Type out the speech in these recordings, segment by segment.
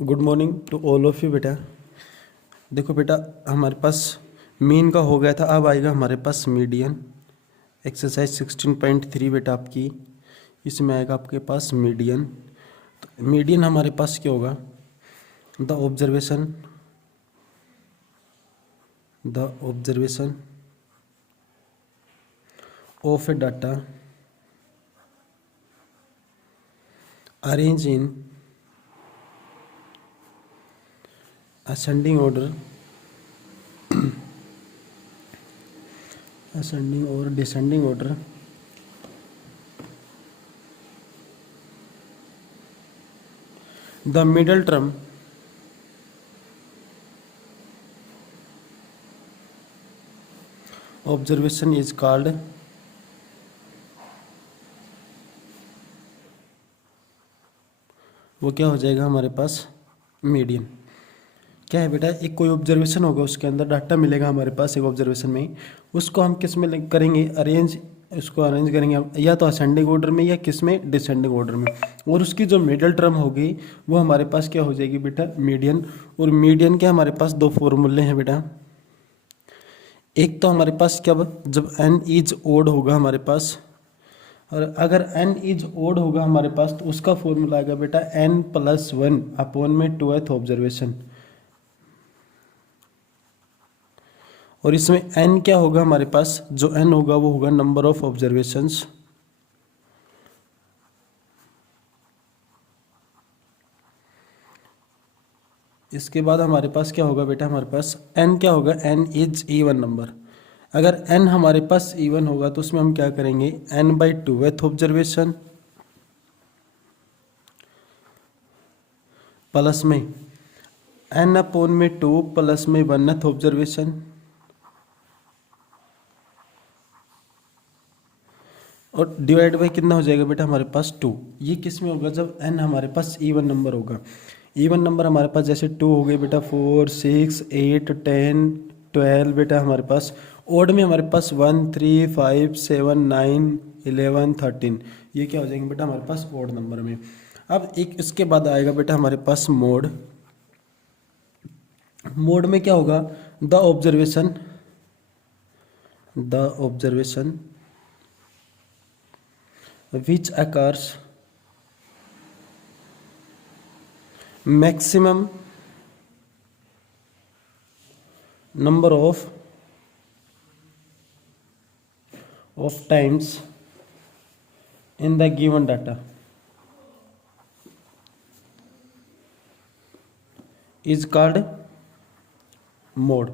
Good morning to all of you बेटा। देखो बेटा, हमारे पास मीन का हो गया था, अब आएगा हमारे पास मीडियन। एक्सरसाइज 16.3 बेटा आपकी, इसमें आएगा आपके पास मीडियन। तो मीडियन हमारे पास क्या होगा? The observation of A data arrange in ascending order ascending or descending order the middle term observation is called वो क्या हो जाएगा हमारे पास? मीडियन। क्या है बेटा, एक कोई ऑब्जर्वेशन होगा, उसके अंदर डाटा मिलेगा हमारे पास एक ऑब्जर्वेशन में, उसको हम किस में करेंगे? अरेंज। उसको अरेंज करेंगे हम या तो असेंडिंग ऑर्डर में या किस में? डिसेंडिंग ऑर्डर में। और उसकी जो मिडल टर्म होगी वो हमारे पास क्या हो जाएगी बेटा? मीडियन। और मीडियन के हमारे पास दो फॉर्मूले हैं बेटा। एक तो हमारे पास क्या, जब n इज ओड होगा हमारे पास, और अगर n इज ओड होगा हमारे पास तो उसका फॉर्मूला आएगा बेटा n+1 अपॉन में 2th ऑब्जर्वेशन। और इसमें n क्या होगा हमारे पास? जो n होगा वो होगा नंबर ऑफ ऑब्जर्वेशंस। इसके बाद हमारे पास क्या होगा बेटा? हमारे पास n क्या होगा? n is even number. अगर n हमारे पास इवन होगा तो उसमें हम क्या करेंगे? n/2th ऑब्जर्वेशन प्लस में n/2 प्लस में 1th ऑब्जर्वेशन, और डिवाइड बाई कितना हो जाएगा बेटा? हमारे पास 2। ये किस में होगा? जब n हमारे पास इवन नंबर होगा। इवन नंबर हमारे पास जैसे 2 हो गए बेटा, 4 6 8 10 12 बेटा हमारे पास। ओड में हमारे पास 1 3 5 7 9 11 13, ये क्या हो जाएंगे बेटा? हमारे पास ओड नंबर में। अब एक इसके बाद आएगा बेटा हमारे पास मोड। मोड में क्या होगा? The observation which occurs maximum number of times in the given data is called mode।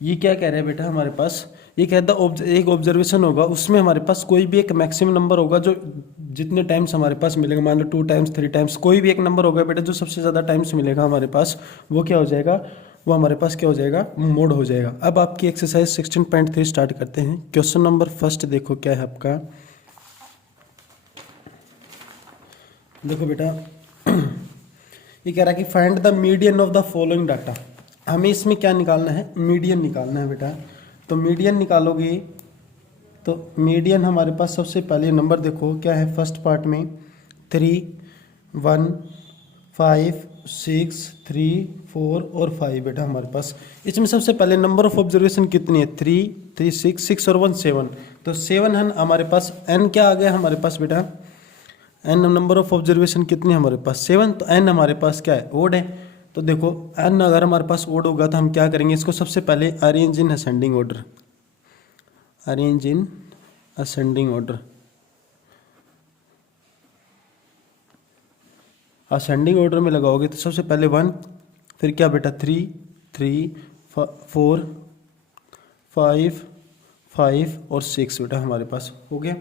ये क्या कह रहे हैं बेटा हमारे पास? ये कहता है एक ऑब्जर्वेशन होगा, उसमें हमारे पास कोई भी एक मैक्सिमम नंबर होगा जो जितने टाइम्स हमारे पास मिलेगा, मान लो 2 टाइम्स 3 टाइम्स, कोई भी एक नंबर होगा बेटा जो सबसे ज़्यादा टाइम्स मिलेगा हमारे पास, वो क्या हो जाएगा? वो हमारे पास क्या हो जाएगा? मोड हो जाएगा। अब आपकी एक्सरसाइज 16.3 स्टार्ट करते हैं। क्वेश्चन नंबर फर्स्ट देखो क्या है आपका। देखो बेटा, ये कह रहा है कि find the median of the following data. हमें इसमें क्या निकालना है? मीडियन निकालना है बेटा। तो मीडियन निकालोगे तो मीडियन हमारे पास सबसे पहले नंबर देखो क्या है फर्स्ट पार्ट में, 3 1 5 6 3 4 और 5 बेटा हमारे पास। इसमें सबसे पहले नंबर ऑफ ऑब्जर्वेशन कितनी है? 3 3 6 और 1 7। तो 7 है हमारे पास। n क्या आ गया हमारे पास बेटा? n नंबर ऑफ ऑब्जर्वेशन कितनी है हमारे पास? 7। तो n हमारे पास क्या है? ओड है। तो देखो n अगर हमारे पास ओड होगा तो हम क्या करेंगे? इसको सबसे पहले arrange in ascending order, arrange in ascending order. Ascending order में लगाओगे तो सबसे पहले 1, फिर क्या बेटा 3 3 4 5 5 और 6 बेटा हमारे पास हो गया।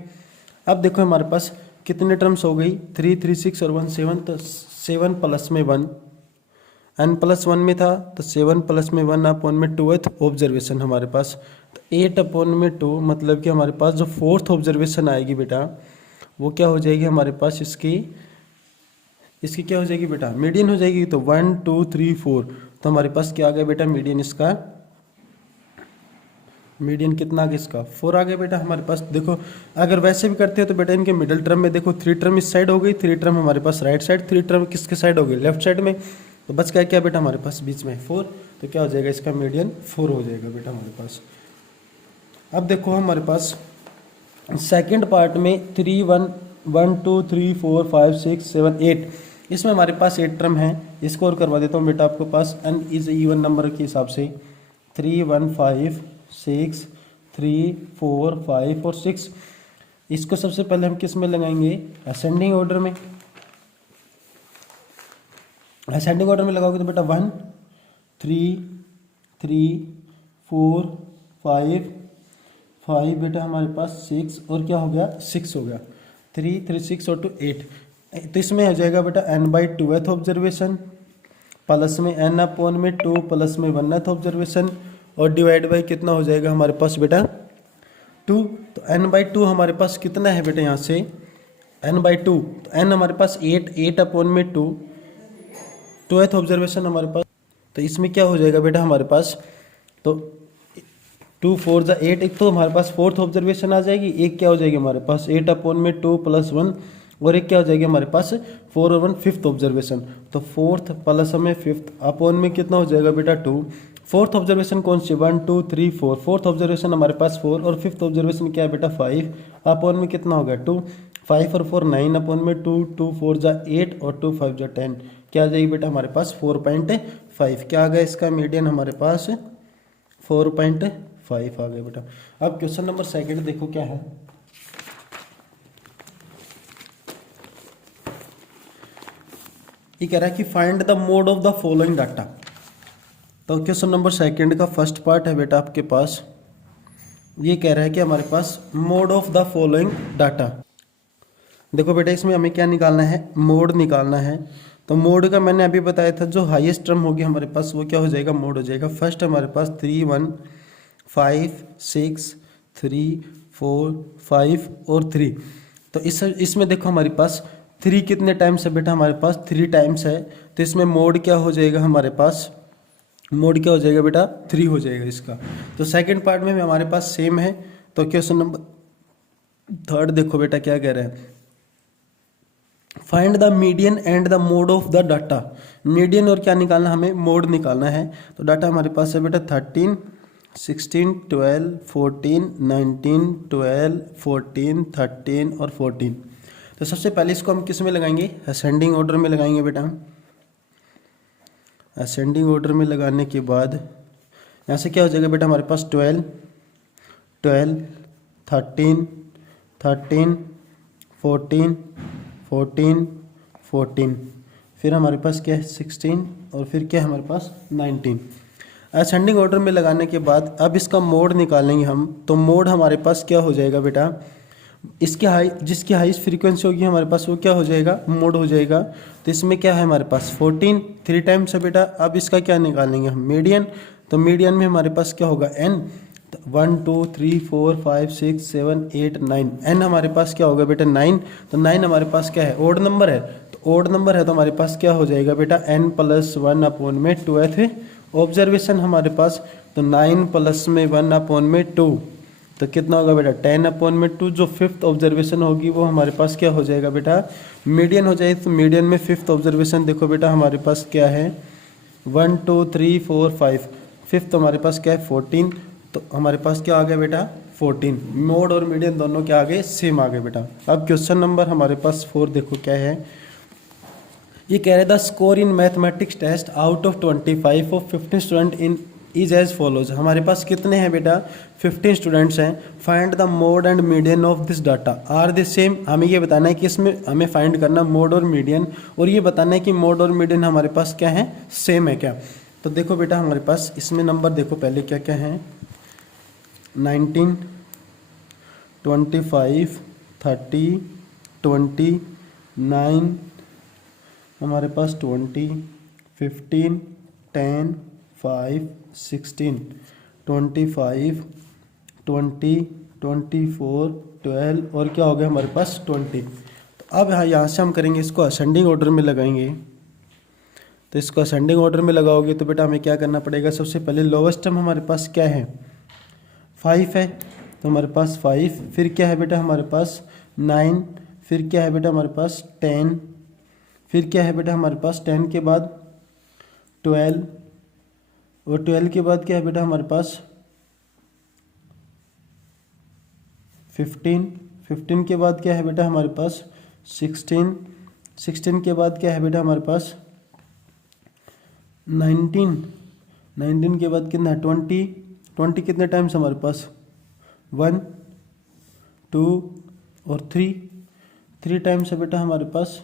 अब देखो हमारे पास कितने टर्म्स हो गई? 3 3 6 और 1 7। तो 7 प्लस में 1, n+1 में था तो 7 प्लस में 1 अपॉन में 2th ऑब्जर्वेशन हमारे पास। तो 8 अपॉन में 2 मतलब कि हमारे पास जो 4th ऑब्जर्वेशन आएगी बेटा वो क्या हो जाएगी हमारे पास? इसकी क्या हो जाएगी बेटा? मीडियन हो जाएगी। तो 1 2 3 4, तो हमारे पास क्या आ गया बेटा? मीडियन इसका मीडियन कितना आ गया इसका 4 आ गया बेटा हमारे पास। देखो अगर वैसे भी करते हो तो बेटा इनके मिडिल टर्म में देखो 3 टर्म इस साइड हो गई, 3 टर्म हमारे पास राइट साइड, 3 टर्म किसके साइड हो गई लेफ्ट साइड में, तो बच गया क्या बेटा हमारे पास बीच में 4, तो क्या हो जाएगा इसका मीडियन 4 हो जाएगा बेटा हमारे पास। अब देखो हमारे पास सेकंड पार्ट में 3 1 1 2 3 4 5 6 7 8, इसमें हमारे पास 8 टर्म है। इसको और करवा देता हूँ बेटा आपको पास n इज इवन नंबर के हिसाब से 3 1 5 6 3 4 5 और 6। इसको सबसे पहले हम किस में लगाएंगे असेंडिंग ऑर्डर में। असेंडिंग ऑर्डर में लगाओगे तो बेटा 1 3 3 4 5 5 बेटा हमारे पास 6 और क्या हो गया 6 हो गया 3 3 6 और 2 8। तो इसमें हो जाएगा बेटा n/2th ऑब्जर्वेशन प्लस में n/2 प्लस में 1th ऑब्जर्वेशन और डिवाइड बाई कितना हो जाएगा हमारे पास बेटा 2। तो n/2 हमारे पास कितना है बेटा यहाँ से n/2, तो n हमारे पास 8/2 2th ऑब्जर्वेशन हमारे पास। तो इसमें क्या हो जाएगा बेटा हमारे पास, तो 2 4 जा 8, एक तो हमारे पास 4th ऑब्जर्वेशन आ जाएगी, एक क्या हो जाएगी हमारे पास 8/2 प्लस 1 और एक क्या हो जाएगी हमारे पास 4 और 1 5th ऑब्जर्वेशन। तो 4th प्लस में 5th अपॉन में कितना हो जाएगा बेटा 2। 4th ऑब्जर्वेशन कौन सी 1 2 3 4, 4th ऑब्जर्वेशन हमारे पास 4 और 5th ऑब्जर्वेशन क्या है बेटा 5 अपॉन में कितना हो गया 2, 5 और 4 9 अपॉन में 2 2 4 जा 8 और 2 5 जा 10, क्या आ जाएगी बेटा हमारे पास 4.5। क्या आ गया इसका मीडियन हमारे पास 4.5 आ गया बेटा। अब क्वेश्चन नंबर सेकंड देखो क्या है। ये कह रहा है कि find the mode of the following data. तो क्वेश्चन नंबर सेकंड का फर्स्ट पार्ट है बेटा आपके पास, ये कह रहा है कि हमारे पास mode of the following data. देखो बेटा इसमें हमें क्या निकालना है मोड निकालना है। तो मोड का मैंने अभी बताया था जो हाईएस्ट टर्म होगी हमारे पास वो क्या हो जाएगा मोड हो जाएगा। फर्स्ट हमारे पास 3 1 5 6 3 4 5 और 3। तो इसमें देखो हमारे पास 3 कितने टाइम्स है बेटा हमारे पास 3 टाइम्स है। तो इसमें मोड क्या हो जाएगा हमारे पास, मोड क्या हो जाएगा बेटा 3 हो जाएगा इसका। तो सेकंड पार्ट में भी हमारे पास सेम है। तो क्वेश्चन नंबर थर्ड देखो बेटा क्या कह रहे हैं, find the median and the mode of the data. Median और क्या निकालना हमें मोड निकालना है। तो डाटा हमारे पास है बेटा 13 16 12 14 19 12 14 13 और 14। तो सबसे पहले इसको हम किस में लगाएंगे असेंडिंग ऑर्डर में लगाएंगे बेटा। असेंडिंग ऑर्डर में लगाने के बाद यहाँ से क्या हो जाएगा बेटा हमारे पास 12 12 13 13 14 14 14, फिर हमारे पास क्या है 16 और फिर क्या है हमारे पास 19। असेंडिंग ऑर्डर में लगाने के बाद अब इसका मोड निकालेंगे हम। तो मोड हमारे पास क्या हो जाएगा बेटा, इसके जिसकी हाईएस्ट फ्रीक्वेंसी होगी हमारे पास वो क्या हो जाएगा मोड हो जाएगा। तो इसमें क्या है हमारे पास 14 3 टाइम्स है बेटा। अब इसका क्या निकालेंगे हम मीडियन। तो मीडियन में हमारे पास क्या होगा n, 1 2 3 4 5 6 7 8 9, n हमारे पास क्या होगा बेटा 9। तो 9 हमारे पास क्या है ओड नंबर है। तो ओड नंबर है तो हमारे पास क्या हो जाएगा बेटा n प्लस 1 अपॉन में 2th ऑब्जर्वेशन हमारे पास। तो 9 प्लस में 1 अपॉन में 2, तो कितना होगा बेटा 10 अपॉन में 2। जो 5th ऑब्जर्वेशन होगी वो हमारे पास क्या हो जाएगा बेटा मीडियन हो जाएगी। तो मीडियन में 5th ऑब्जर्वेशन देखो बेटा हमारे पास क्या है 1 2 3 4 5, 5th हमारे पास क्या है 14। तो हमारे पास क्या आ गया बेटा 14। मोड और मीडियन दोनों क्या आ गए सेम आ गए बेटा। अब क्वेश्चन नंबर हमारे पास 4 देखो क्या है। ये कह रहे the score in mathematics test out of 25 of 15 student in is as follows. हमारे पास कितने हैं बेटा 15 स्टूडेंट्स हैं। Find the mode and median of this data are the same. हमें ये बताना है कि इसमें हमें फाइंड करना मोड और मीडियन, और ये बताना है कि मोड और मीडियन हमारे पास क्या है सेम है क्या। तो देखो बेटा हमारे पास इसमें नंबर देखो पहले क्या क्या है 19 25 30 20 9 हमारे पास 20 15 10 5 16 25 20 24 12 और क्या हो गया हमारे पास 20। तो अब यहाँ से हम करेंगे इसको असेंडिंग ऑर्डर में लगाएंगे। तो इसको असेंडिंग ऑर्डर में लगाओगे तो बेटा हमें क्या करना पड़ेगा, सबसे पहले लोवेस्ट टर्म हमारे पास क्या है 5 है तो हमारे पास 5, फिर क्या है बेटा हमारे पास 9, फिर क्या है बेटा हमारे पास 10, फिर क्या है बेटा हमारे पास 10 के बाद 12, और 12 के बाद क्या है बेटा हमारे पास 15, 15 के बाद क्या है बेटा हमारे पास 16, 16 के बाद क्या है बेटा हमारे पास 19, 19 के बाद कितना है 20, 20 कितने टाइम्स हमारे पास 1, 2 और 3, 3 टाइम्स है बेटा हमारे पास।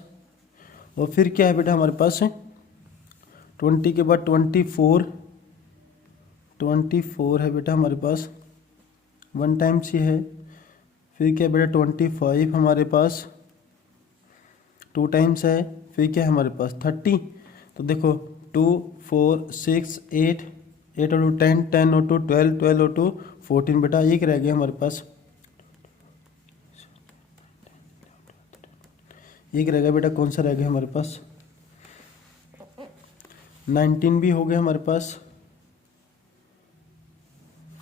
और फिर क्या है बेटा हमारे पास 20 के बाद 24, 24 है बेटा हमारे पास 1 टाइम्स ही है। फिर क्या है बेटा 25 हमारे पास 2 टाइम्स है। फिर क्या है हमारे पास 30, तो देखो 2 4 6 8, 8 और 2 10, 10 और 2 12, 12 और 2 14 बेटा एक रह गया हमारे पास, एक रह गया बेटा, कौन सा रह गया हमारे पास 19 भी हो गया हमारे पास,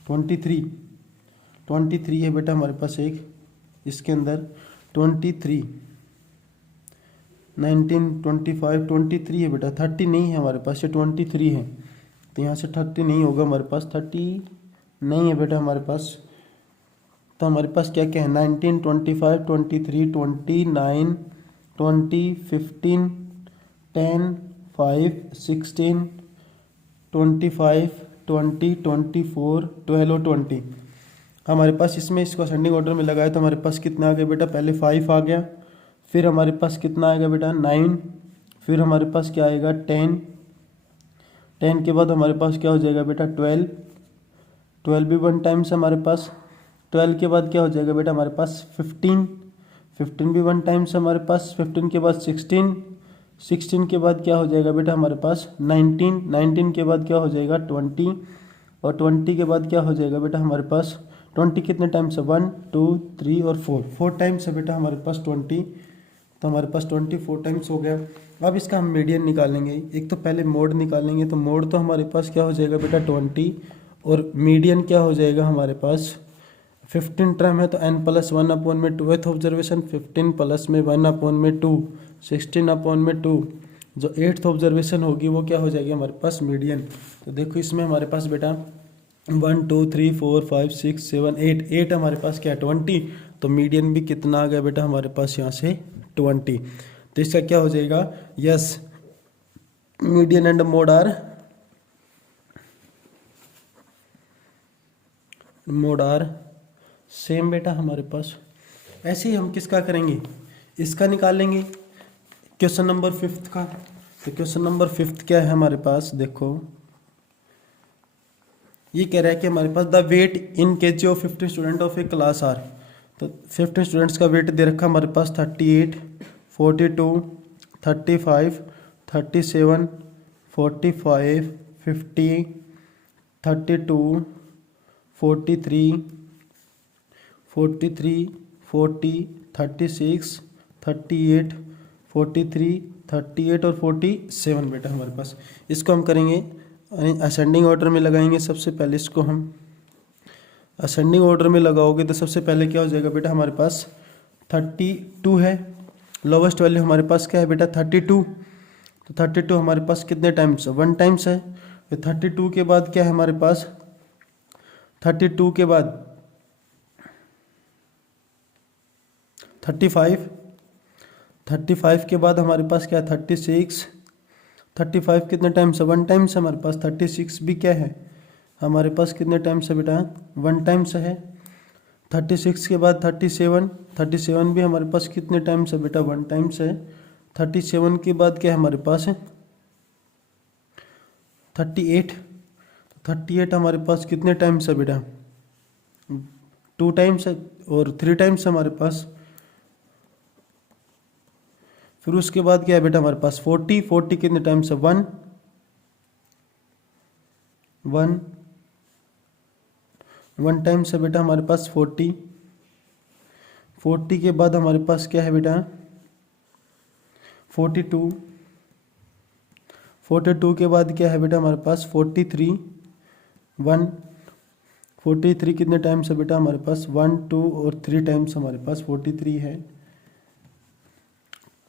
23, 23 है बेटा हमारे पास एक, इसके अंदर 23, 19 25 23 है बेटा, 30 नहीं है हमारे पास, ये 23 है तो यहाँ से 30 नहीं होगा हमारे पास, 30 नहीं है बेटा हमारे पास। तो हमारे पास क्या क्या है 19 25 23 29 20 15 10 5 16 25 20 24 12 और 20 हमारे पास। इसमें इसको असेंडिंग ऑर्डर में लगाया तो हमारे पास कितना आ गया बेटा, पहले 5 आ गया, फिर हमारे पास कितना आएगा बेटा 9, फिर हमारे पास क्या आएगा 10, 10 के बाद हमारे पास क्या हो जाएगा बेटा 12, 12 भी 1 टाइम्स हमारे पास, 12 के बाद क्या हो जाएगा बेटा हमारे पास 15, 15 भी 1 टाइम्स हमारे पास, 15 के बाद 16, 16 के बाद क्या हो जाएगा बेटा हमारे पास 19, 19 के बाद क्या हो जाएगा 20, और 20 के बाद क्या हो जाएगा बेटा हमारे पास 20 कितने टाइम्स है 1 2 3 और 4, 4 टाइम्स है बेटा हमारे पास 20, तो हमारे पास 24 टाइम्स हो गया। अब इसका हम मीडियन निकालेंगे, एक तो पहले मोड निकालेंगे, तो मोड तो हमारे पास क्या हो जाएगा बेटा 20, और मीडियन क्या हो जाएगा हमारे पास 15 टर्म है तो n+1/2 ऑब्जर्वेशन, 15 प्लस में 1/2 16/2, जो 8th ऑब्जर्वेशन होगी वो क्या हो जाएगी हमारे पास मीडियन। तो देखो इसमें हमारे पास बेटा 1 2 3 4 5 6 7 8, 8 हमारे पास क्या है 20, तो मीडियन भी कितना आ गया बेटा हमारे पास यहाँ से 20। तो इसका क्या हो जाएगा, yes median and mode are same बेटा हमारे पास। ऐसे ही हम किसका करेंगे, इसका निकालेंगे क्वेश्चन नंबर 5 का। तो क्वेश्चन नंबर 5 क्या है हमारे पास, देखो ये कह रहा है कि हमारे पास the weight in KG of 50 student of a class are, तो 50 स्टूडेंट्स का वेट दे रखा हमारे पास 38 42 35 37 45 50 32 43 43 40 36 38 43 38 और 47 बेटा हमारे पास। इसको हम करेंगे असेंडिंग ऑर्डर में लगाएंगे। सबसे पहले इसको हम असेंडिंग ऑर्डर में लगाओगे तो सबसे पहले क्या हो जाएगा बेटा हमारे पास 32 है, लोवेस्ट वैल्यू हमारे पास क्या है बेटा 32, तो 32 हमारे पास कितने टाइम्स 1 टाइम्स है। तो 32 के बाद क्या है हमारे पास 32 के बाद 35, 35 के बाद हमारे पास क्या है 36, 35 कितने टाइम्स है 1 टाइम्स हमारे पास, 36 भी क्या है हमारे पास कितने टाइम्स है बेटा 1 टाइम्स है। 36 के बाद 37, 37 भी हमारे पास कितने टाइम्स है बेटा 1 टाइम्स है। 37 के बाद क्या है हमारे पास है 38, 38 हमारे पास कितने टाइम्स है बेटा 2 टाइम्स है और 3 टाइम्स हमारे पास। फिर उसके बाद क्या है बेटा हमारे पास 40, 40 कितने टाइम्स है 1 1 1 टाइम्स है बेटा हमारे पास 40, 40 के बाद हमारे पास क्या है बेटा 42, 42 के बाद क्या है बेटा हमारे पास 43 1 43 कितने टाइम्स है बेटा हमारे पास, 1 2 और 3 टाइम्स हमारे पास 43 है।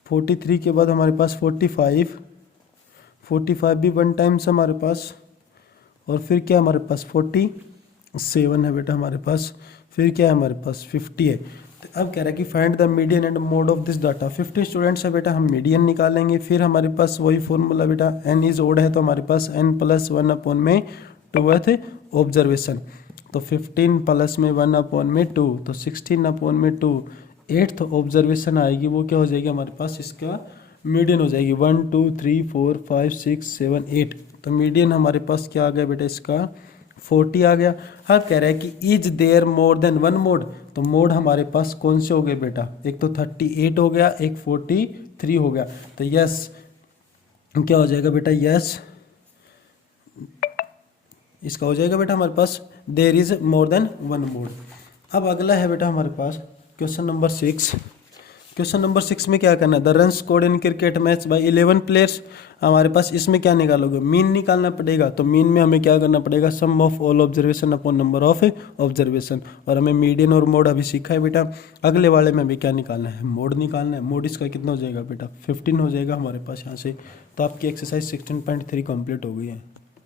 43 के बाद हमारे पास 45, 45 भी 1 टाइम्स हमारे पास, और फिर क्या हमारे पास 47 है बेटा हमारे पास, फिर क्या है हमारे पास 50 है। तो अब कह रहा है कि find the median and mode of this data. 50 students है बेटा, हम मीडियन निकालेंगे। फिर हमारे पास वही फॉर्मूला बेटा, n इज ओड है तो हमारे पास n प्लस 1 अपॉन में 2th ऑब्जर्वेशन। तो 15 प्लस में 1 अपॉन में 2, तो 16 अपॉन में 2, 8th ऑब्जर्वेशन आएगी, वो क्या हो जाएगी हमारे पास, इसका मीडियन हो जाएगी 1 2 3 4 5 6 7 8। तो मीडियन हमारे पास क्या आ गया बेटा, इसका 40 आ गया। हाँ कह रहा है कि is there more than 1 mode, तो मोड हमारे पास कौन से हो गए बेटा, एक तो 38 हो गया, एक 43 हो गया। तो यस क्या हो जाएगा बेटा, यस इसका हो जाएगा बेटा हमारे पास there is more than 1 mode. अब अगला है बेटा हमारे पास क्वेश्चन नंबर 6। क्वेश्चन नंबर 6 में क्या करना है, the run scored in cricket match by 11 players. हमारे पास इसमें क्या निकालोगे, मीन निकालना पड़ेगा। तो मीन में हमें क्या करना पड़ेगा, sum of all observation upon number of observation, और हमें मीडियन और मोड अभी सीखा है बेटा। अगले वाले में हमें क्या निकालना है, मोड निकालना है। मोड इसका कितना हो जाएगा बेटा, 15 हो जाएगा हमारे पास यहाँ से। तो आपकी एक्सरसाइज 16.3 कंप्लीट हो गई है।